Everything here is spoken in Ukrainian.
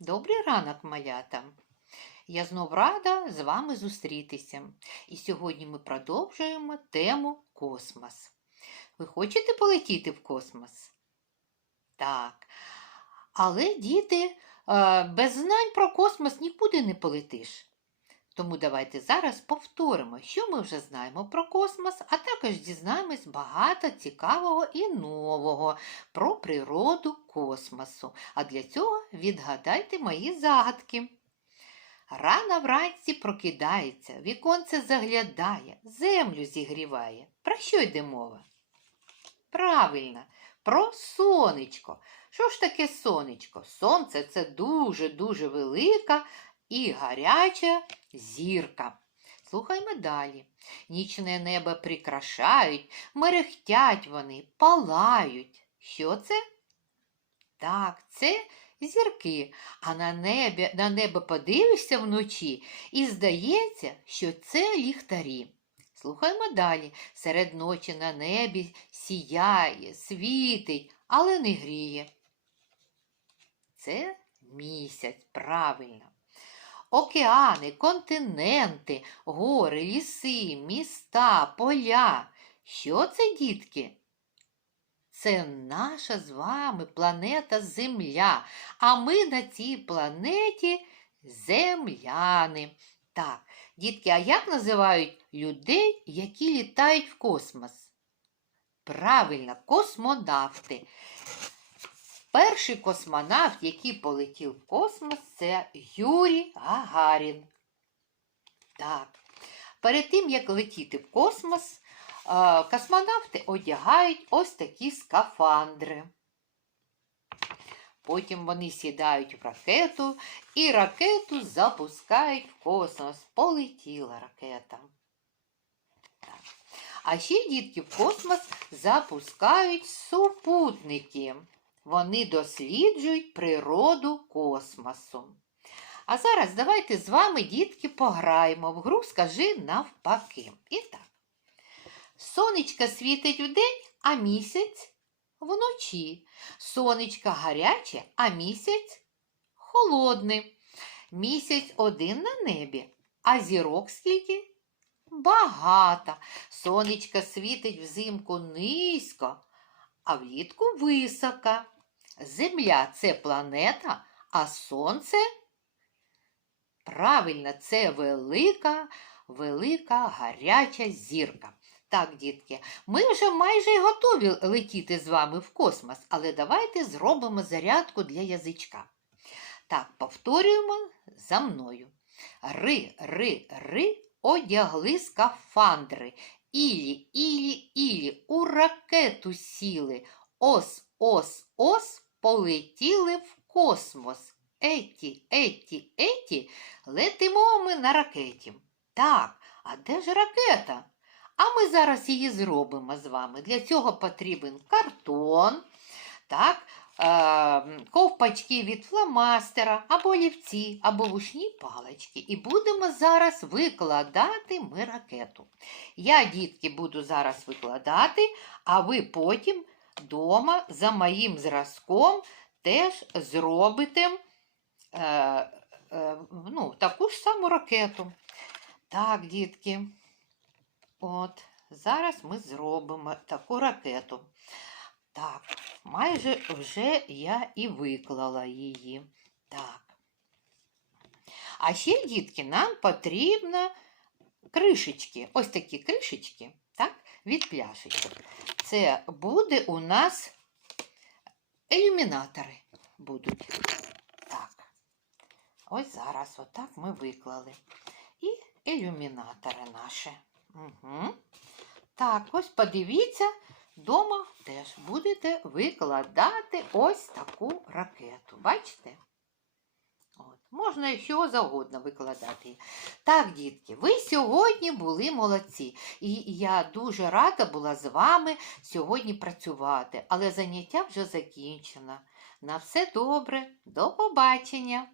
Добрий ранок, малята! Я знов рада з вами зустрітися. І сьогодні ми продовжуємо тему космос. Ви хочете полетіти в космос? Так. Але, діти, е, без знань про космос нікуди не полетиш. Тому давайте зараз повторимо, що ми вже знаємо про космос, а також дізнаємось багато цікавого і нового про природу космосу. А для цього відгадайте мої загадки. Рано вранці прокидається, віконце заглядає, землю зігріває. Про що йде мова? Правильно, про сонечко. Що ж таке сонечко? Сонце це дуже-дуже велика і гаряча зірка. Слухаймо далі. Нічне небо прикрашають, мерехтять вони, палають. Що це? Так, це зірки. А на небі, на небо подивишся вночі і здається, що це ліхтарі. Слухаймо далі. Серед ночі на небі сіяє, світить, але не гріє. Це місяць, правильно. Океани, континенти, гори, ліси, міста, поля. Що це, дітки? Це наша з вами планета Земля, а ми на цій планеті земляни. Так, дітки, а як називають людей, які літають в космос? Правильно, космонавти. Перший космонавт, який полетів в космос, це Юрій Гагарін. Так, перед тим, як летіти в космос, е, космонавти одягають ось такі скафандри. Потім вони сідають в ракету і ракету запускають в космос. Полетіла ракета. А ще дітки в космос запускають супутники. Вони досліджують природу космосу. А зараз давайте з вами, дітки, пограємо в гру Скажи навпаки. І так. Сонечко світить вдень, а місяць вночі. Сонечко гаряче, а місяць холодний. Місяць один на небі, а зірок скільки? Багато. Сонечко світить взимку низько, а влітку високо. Земля це планета, а сонце правильно, це велика, велика гаряча зірка. Так, дітки, ми вже майже готові летіти з вами в космос, але давайте зробимо зарядку для язичка. Так, повторюємо за мною. Ри, ри, ри, одягли скафандри. Ілі, ілі, ракету сіли. Ос, ос, ос, полетіли в космос. Еті, еті, еті, летимо ми на ракеті. Так, а де ж ракета? А ми зараз її зробимо з вами. Для цього потрібен картон, так, ковпачки від фломастера, або олівці, або вушні палички. І будемо зараз викладати ми ракету. Я, дітки, буду зараз викладати, а ви потім вдома за моїм зразком теж зробите е, е, ну, таку ж саму ракету. Так, дітки. От, зараз ми зробимо таку ракету. Так, майже вже я і виклала її. Так. А ще, дітки, нам потрібно кришечки. Ось такі кришечки, так, від пляшечок. Це буде у нас ілюмінатори будуть. Так. Ось зараз отак ми виклали. І ілюмінатори наші. Угу. Так, ось подивіться, вдома теж будете викладати ось таку ракету. Бачите? От. Можна що завгодно викладати. Так, дітки, ви сьогодні були молодці. І я дуже рада була з вами сьогодні працювати, але заняття вже закінчено. На все добре, до побачення!